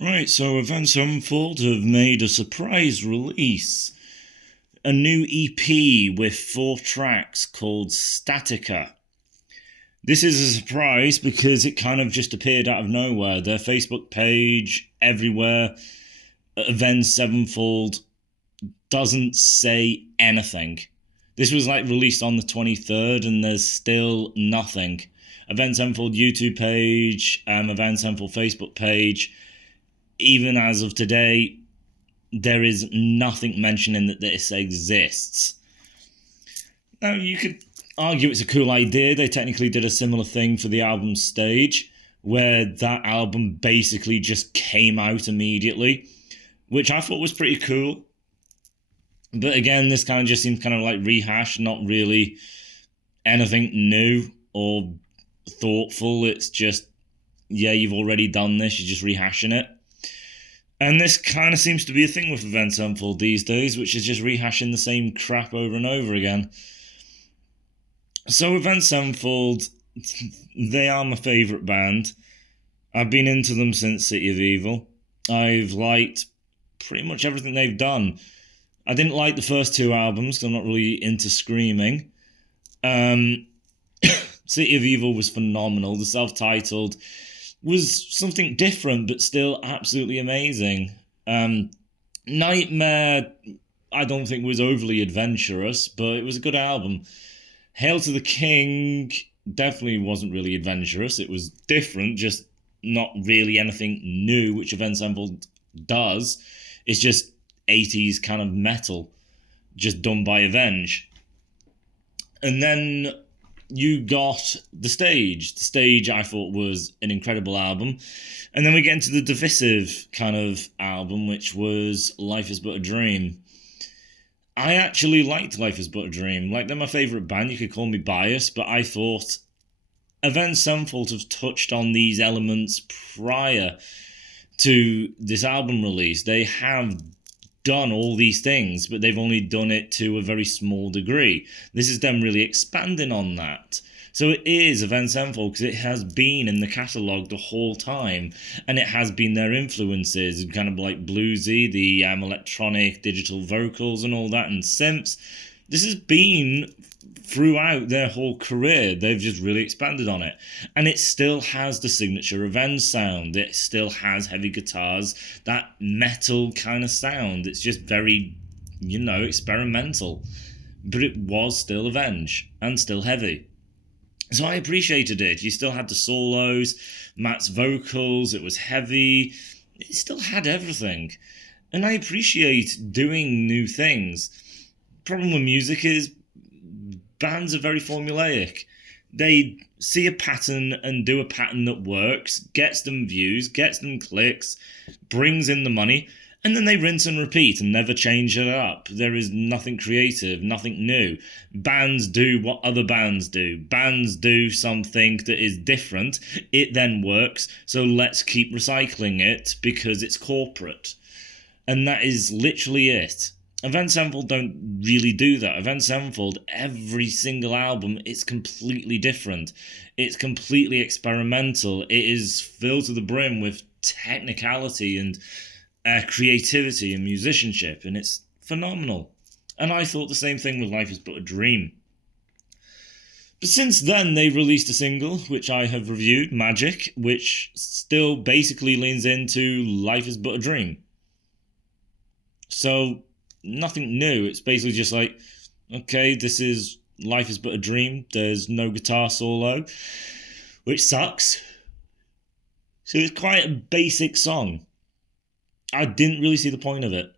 Right, so Avenged Sevenfold have made a surprise release. A new EP with 4 tracks called Statica. This is a surprise because it kind of just appeared out of nowhere. Their Facebook page, everywhere, Avenged Sevenfold doesn't say anything. This was like released on the 23rd and there's still nothing. Avenged Sevenfold YouTube page, Avenged Sevenfold Facebook page, even as of today, there is nothing mentioning that this exists. Now, you could argue it's a cool idea. They technically did a similar thing for the album Stage, where that album basically just came out immediately, which I thought was pretty cool. But again, this kind of just seems kind of like rehash, not really anything new or thoughtful. It's just, yeah, you've already done this, you're just rehashing it. And this kind of seems to be a thing with Avenged Sevenfold these days, which is just rehashing the same crap over and over again. So Avenged Sevenfold, they are my favourite band. I've been into them since City of Evil. I've liked pretty much everything they've done. I didn't like the first 2 albums because I'm not really into screaming. City of Evil was phenomenal. The self-titled was something different, but still absolutely amazing. Nightmare, I don't think was overly adventurous, but it was a good album. Hail to the King definitely wasn't really adventurous. It was different, just not really anything new, which Avenged Sevenfold does. It's just 80s kind of metal, just done by Avenge. And then you got The Stage. The Stage, I thought, was an incredible album. And then we get into the divisive kind of album, which was Life is But a Dream. I actually liked Life is But a Dream. Like, they're my favourite band. You could call me biased, but I thought Avenged Sevenfold have touched on these elements prior to this album release. They have done all these things, but they've only done it to a very small degree. This is them really expanding on that. So it is Avenged Sevenfold because it has been in the catalogue the whole time, and it has been their influences, kind of like bluesy, the electronic, digital vocals and all that, and synths. This has been throughout their whole career. They've just really expanded on it, and it still has the signature Avenged sound. It still has heavy guitars, that metal kind of sound. It's just very, experimental, but it was still Avenged and still heavy. So I appreciated it. You still had the solos, Matt's vocals, it was heavy, it still had everything. And I appreciate doing new things. Problem with music is bands are very formulaic. They see a pattern and do a pattern that works, gets them views, gets them clicks, brings in the money, and then they rinse and repeat and never change it up. There is nothing creative, nothing new. Bands do what other bands do. Bands do something that is different. It then works, so let's keep recycling it because it's corporate. And that is literally it. Avenged Sevenfold don't really do that. Avenged Sevenfold, every single album, it's completely different. It's completely experimental. It is filled to the brim with technicality and creativity and musicianship, and it's phenomenal. And I thought the same thing with Life is But a Dream. But since then, they released a single, which I have reviewed, Magic, which still basically leans into Life is But a Dream. So, nothing new. It's basically just like, okay, this is Life is But a Dream. There's no guitar solo, which sucks. So it's quite a basic song. I didn't really see the point of it.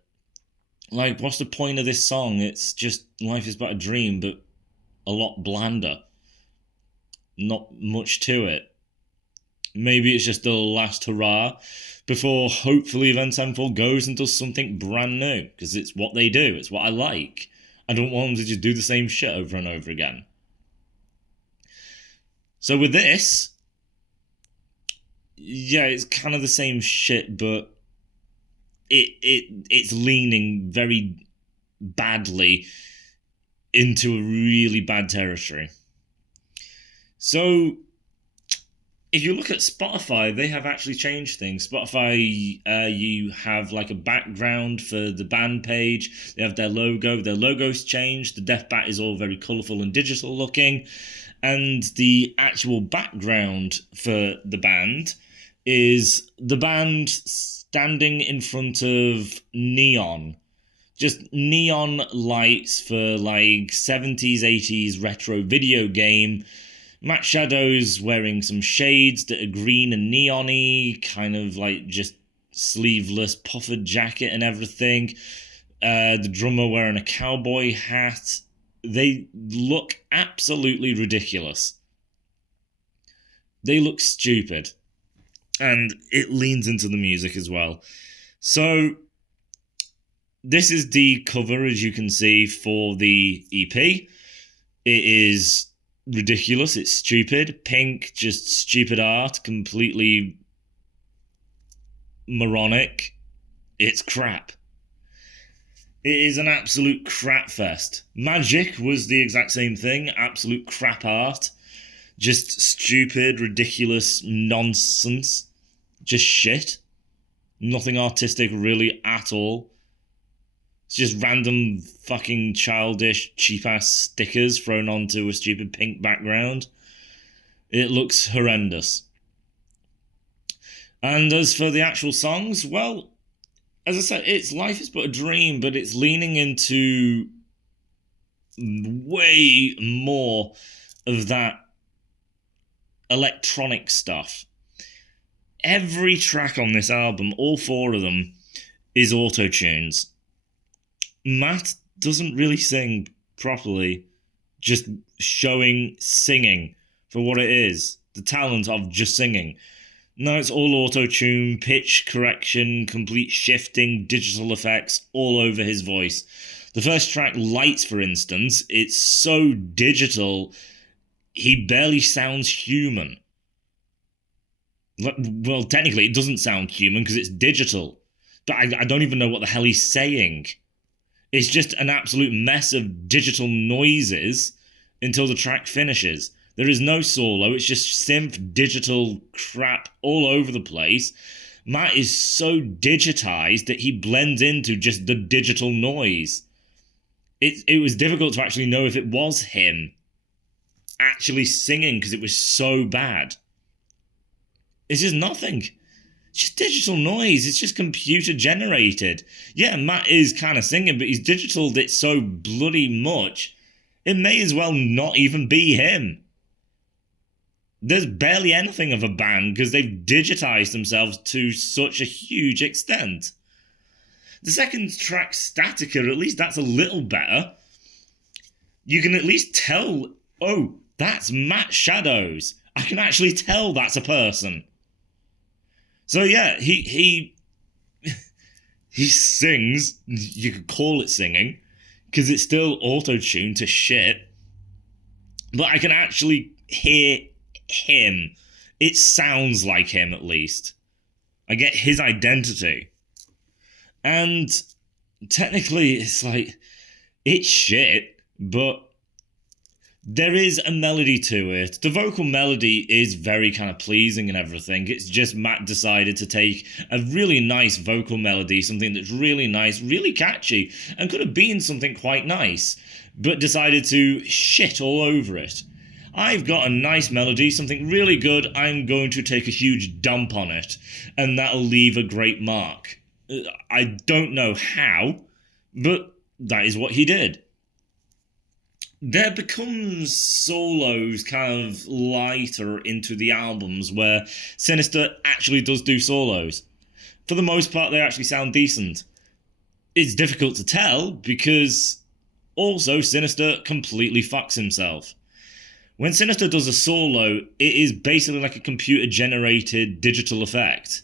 Like, what's the point of this song? It's just Life is But a Dream, but a lot blander. Not much to it. Maybe it's just the last hurrah before hopefully Avenged Sevenfold goes and does something brand new, because it's what they do. It's what I like. I don't want them to just do the same shit over and over again. So with this, yeah, it's kind of the same shit, but it's leaning very badly into a really bad territory. So if you look at Spotify, they have actually changed things. Spotify, you have like a background for the band page. They have their logo. Their logo's changed. The Death Bat is all very colourful and digital looking. And the actual background for the band is the band standing in front of neon. Just neon lights for like 70s, 80s retro video game. Matt Shadow's wearing some shades that are green and neon-y, kind of like just sleeveless puffered jacket and everything. The drummer wearing a cowboy hat. They look absolutely ridiculous. They look stupid. And it leans into the music as well. So, this is the cover, as you can see, for the EP. It is ridiculous. It's stupid. Pink, just stupid art. Completely moronic. It's crap. It is an absolute crap fest. Magic was the exact same thing. Absolute crap art. Just stupid, ridiculous nonsense. Just shit. Nothing artistic really at all. It's just random fucking childish, cheap-ass stickers thrown onto a stupid pink background. It looks horrendous. And as for the actual songs, well, as I said, it's Life is But a Dream, but it's leaning into way more of that electronic stuff. Every track on this album, all 4 of them, is auto-tunes. Matt doesn't really sing properly, just showing singing for what it is, the talent of just singing. No, it's all auto-tune, pitch correction, complete shifting, digital effects all over his voice. The first track, Lights, for instance, it's so digital, he barely sounds human. Well, technically, it doesn't sound human because it's digital. But I don't even know what the hell he's saying. It's just an absolute mess of digital noises until the track finishes. There is no solo, it's just synth digital crap all over the place. Matt is so digitized that he blends into just the digital noise. It was difficult to actually know if it was him actually singing because it was so bad. It's just nothing. It's just digital noise. It's just computer generated. Yeah, Matt is kind of singing, but he's digitaled it so bloody much, it may as well not even be him. There's barely anything of a band because they've digitized themselves to such a huge extent. The second track, Statica, at least that's a little better. You can at least tell, oh, that's Matt Shadows. I can actually tell that's a person. So yeah, he sings, you could call it singing, because it's still auto-tuned to shit, but I can actually hear him. It sounds like him, at least. I get his identity. And technically, it's like, it's shit, but there is a melody to it. The vocal melody is very kind of pleasing and everything. It's just Matt decided to take a really nice vocal melody, something that's really nice, really catchy, and could have been something quite nice, but decided to shit all over it. I've got a nice melody, something really good, I'm going to take a huge dump on it, and that'll leave a great mark. I don't know how, but that is what he did. There becomes solos kind of lighter into the albums where Sinister actually does do solos. For the most part, they actually sound decent. It's difficult to tell because also Sinister completely fucks himself. When Sinister does a solo, it is basically like a computer-generated digital effect.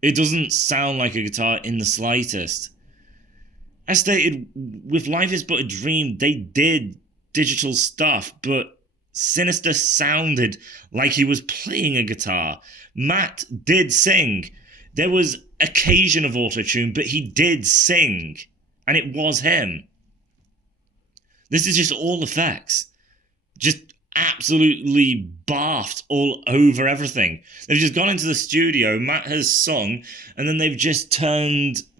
It doesn't sound like a guitar in the slightest. As stated, with Life is But a Dream, they did digital stuff, but Sinister sounded like he was playing a guitar. Matt did sing. There was occasion of auto-tune, but he did sing, and it was him. This is just all effects. Just absolutely barfed all over everything. They've just gone into the studio, Matt has sung, and then they've just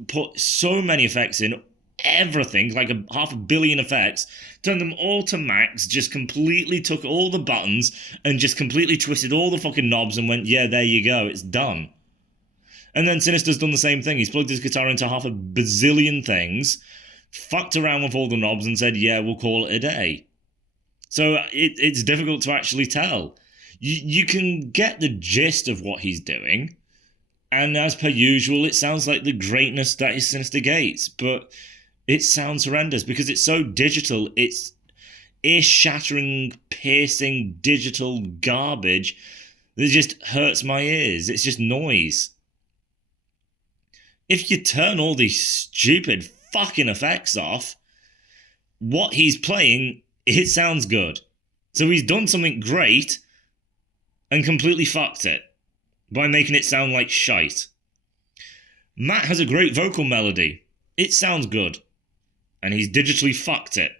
put so many effects in, everything, like half a billion effects, turned them all to max, just completely took all the buttons and just completely twisted all the fucking knobs and went, yeah, there you go, it's done. And then Sinister's done the same thing. He's plugged his guitar into half a bazillion things, fucked around with all the knobs and said, yeah, we'll call it a day. So it's difficult to actually tell. You can get the gist of what he's doing, and as per usual, it sounds like the greatness that is Sinister Gates, but it sounds horrendous because it's so digital. It's ear-shattering, piercing, digital garbage that just hurts my ears. It's just noise. If you turn all these stupid fucking effects off, what he's playing, it sounds good. So he's done something great and completely fucked it by making it sound like shite. Matt has a great vocal melody. It sounds good. And he's digitally fucked it.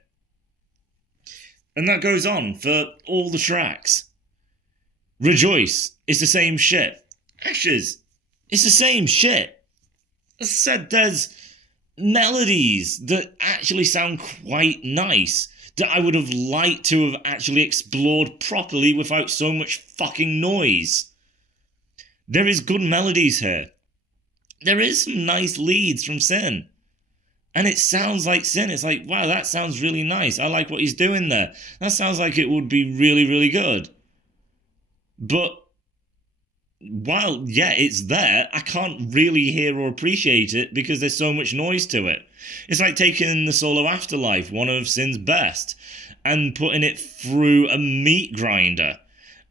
And that goes on for all the tracks. Rejoice, it's the same shit. Ashes, it's the same shit. As I said, there's melodies that actually sound quite nice, that I would have liked to have actually explored properly without so much fucking noise. There is good melodies here. There is some nice leads from Sin. And it sounds like Sin. It's like, wow, that sounds really nice. I like what he's doing there. That sounds like it would be really, really good. But while, yeah, it's there, I can't really hear or appreciate it because there's so much noise to it. It's like taking the solo Afterlife, one of Sin's best, and putting it through a meat grinder,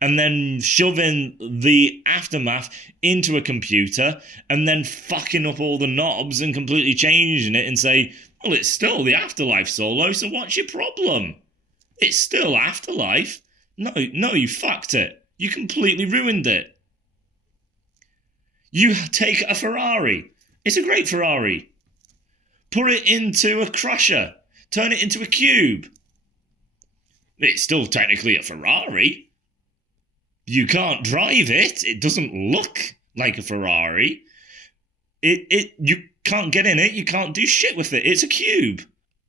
and then shoving the aftermath into a computer, and then fucking up all the knobs and completely changing it and say, well, it's still the Afterlife solo, so what's your problem? It's still Afterlife. No, you fucked it. You completely ruined it. You take a Ferrari. It's a great Ferrari. Put it into a crusher. Turn it into a cube. It's still technically a Ferrari. You can't drive it. It doesn't look like a Ferrari. You can't get in it. You can't do shit with it. It's a cube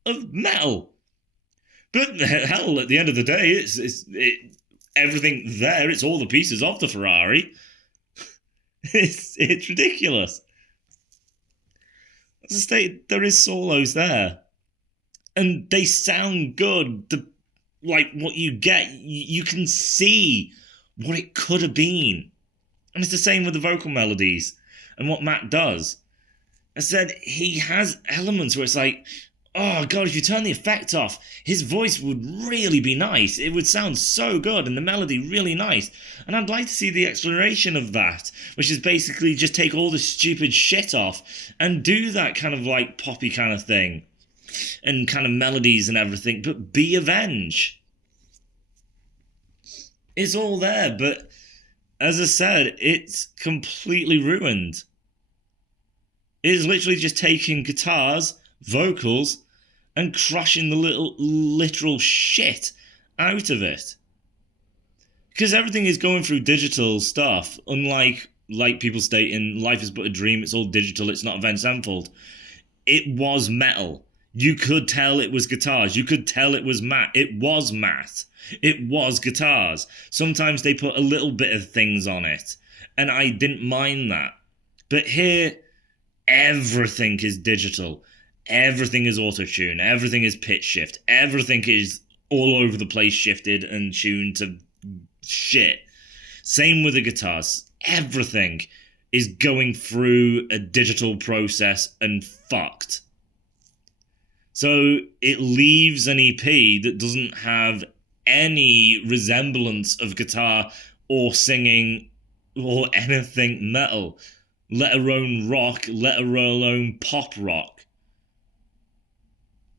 of metal. But hell, at the end of the day, it's everything there. It's all the pieces of the Ferrari. It's ridiculous. As I stated, there is solos there, and they sound good. Like what you get, you can see what it could have been, and it's the same with the vocal melodies and what Matt does. I said he has elements where it's like, oh god, if you turn the effect off, his voice would really be nice. It would sound so good and the melody really nice. And I'd like to see the exploration of that, which is basically just take all the stupid shit off and do that kind of like poppy kind of thing and kind of melodies and everything, but be Avenged. It's all there, but as I said, it's completely ruined. It's literally just taking guitars, vocals, and crushing the literal shit out of it. Because everything is going through digital stuff, unlike people stating life is but a dream, it's all digital, it's not Avenged Sevenfold. It was metal. You could tell it was guitars. You could tell it was Matt. It was Matt. It was guitars. Sometimes they put a little bit of things on it, and I didn't mind that. But here, everything is digital. Everything is auto-tune. Everything is pitch shift. Everything is all over the place shifted and tuned to shit. Same with the guitars. Everything is going through a digital process and fucked. So it leaves an EP that doesn't have any resemblance of guitar or singing or anything metal, let alone rock, let alone pop rock.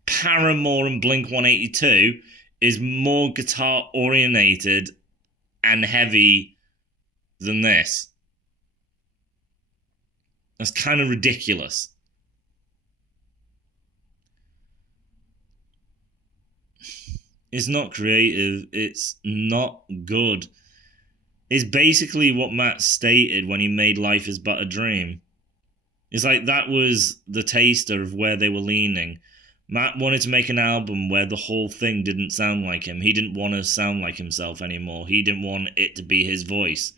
Paramore and Blink-182 is more guitar orientated and heavy than this. That's kind of ridiculous. It's not creative. It's not good. It's basically what Matt stated when he made Life is But a Dream. It's like that was the taster of where they were leaning. Matt wanted to make an album where the whole thing didn't sound like him. He didn't want to sound like himself anymore. He didn't want it to be his voice.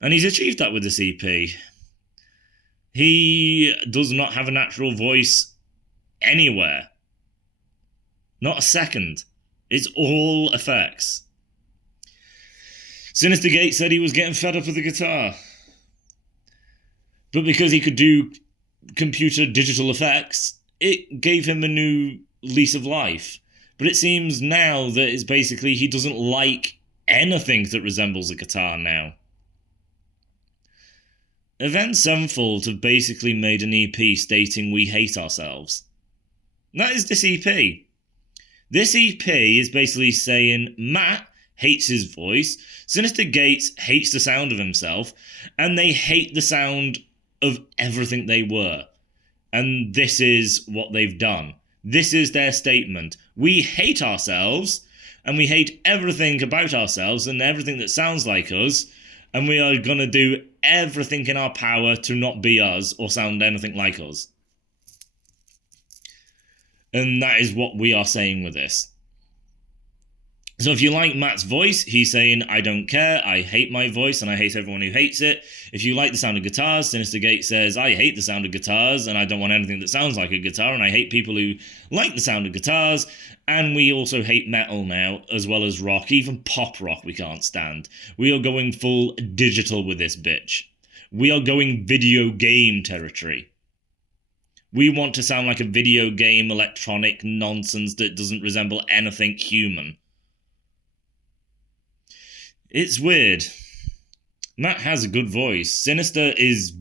And he's achieved that with this EP. He does not have a natural voice anywhere. Not a second. It's all effects. Sinister Gate said he was getting fed up with the guitar. But because he could do computer digital effects, it gave him a new lease of life. But it seems now that it's basically he doesn't like anything that resembles a guitar now. Avenged Sevenfold have basically made an EP stating we hate ourselves. That is this EP. This EP is basically saying Matt hates his voice, Sinister Gates hates the sound of himself, and they hate the sound of everything they were. And this is what they've done. This is their statement. We hate ourselves, and we hate everything about ourselves and everything that sounds like us, and we are going to do everything in our power to not be us or sound anything like us. And that is what we are saying with this. So if you like Matt's voice, he's saying, I don't care, I hate my voice, and I hate everyone who hates it. If you like the sound of guitars, Sinister Gate says, I hate the sound of guitars, and I don't want anything that sounds like a guitar, and I hate people who like the sound of guitars, and we also hate metal now, as well as rock. Even pop rock we can't stand. We are going full digital with this bitch. We are going video game territory. We want to sound like a video game electronic nonsense that doesn't resemble anything human. It's weird. Matt has a good voice. Sinister is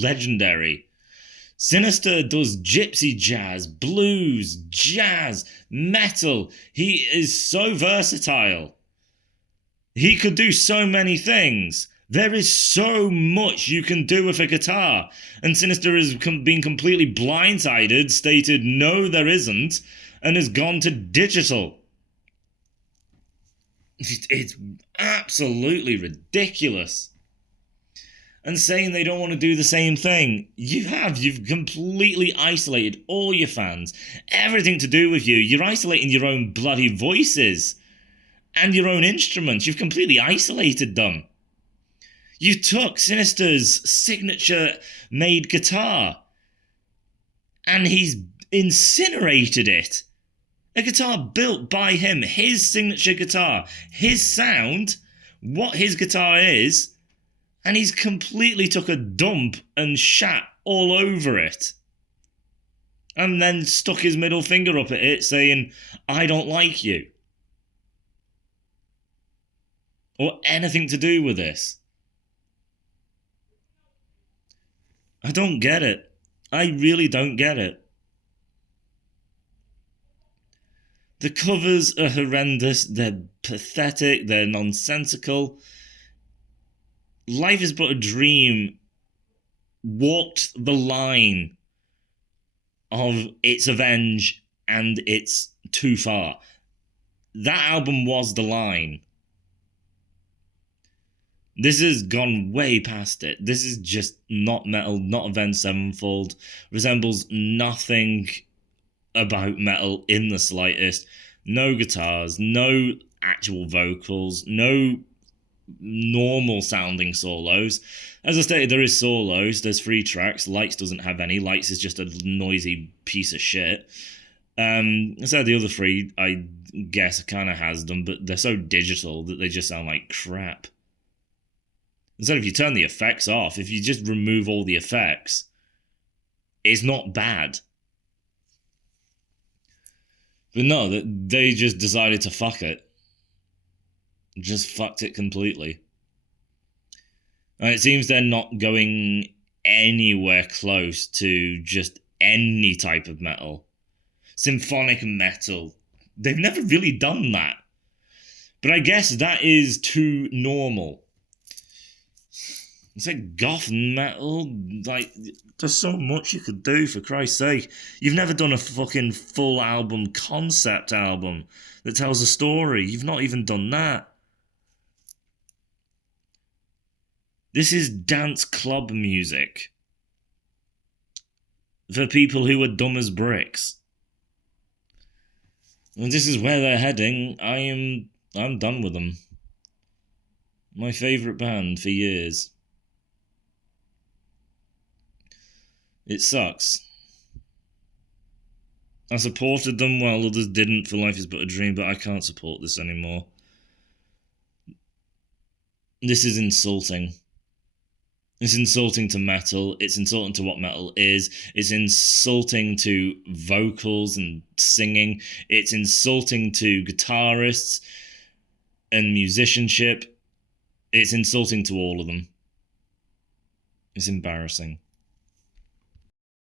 legendary. Sinister does gypsy jazz, blues, jazz, metal. He is so versatile. He could do so many things. There is so much you can do with a guitar. And Sinister has been completely blindsided, stated no there isn't, and has gone to digital. It's absolutely ridiculous. And saying they don't want to do the same thing. You've completely isolated all your fans. Everything to do with you. You're isolating your own bloody voices. And your own instruments. You've completely isolated them. You took Sinister's signature-made guitar. And he's incinerated it. A guitar built by him, his signature guitar, his sound, what his guitar is, and he's completely took a dump and shat all over it. And then stuck his middle finger up at it saying, I don't like you. Or anything to do with this. I don't get it. I really don't get it. The covers are horrendous, they're pathetic, they're nonsensical. Life is But a Dream walked the line of it's Avenged and it's too far. That album was the line. This has gone way past it. This is just not metal, not Avenged Sevenfold. Resembles nothing about metal in the slightest. No guitars, no actual vocals, no normal sounding solos. As I stated, there is solos, there's 3 tracks. Lights doesn't have any. Lights is just a noisy piece of shit. So the other 3, I guess, kind of has them, but they're so digital that they just sound like crap. Instead, if you turn the effects off, if you just remove all the effects, it's not bad. But no, they just decided to fuck it. Just fucked it completely. And it seems they're not going anywhere close to just any type of metal. Symphonic metal. They've never really done that. But I guess that is too normal. It's like goth metal. Like, there's so much you could do, for Christ's sake. You've never done a fucking full album, concept album that tells a story. You've not even done that. This is dance club music for people who are dumb as bricks. And this is where they're heading. I'm done with them. My favourite band for years. It sucks. I supported them while others didn't for Life is But a Dream, but I can't support this anymore. This is insulting. It's insulting to metal. It's insulting to what metal is. It's insulting to vocals and singing. It's insulting to guitarists and musicianship. It's insulting to all of them. It's embarrassing.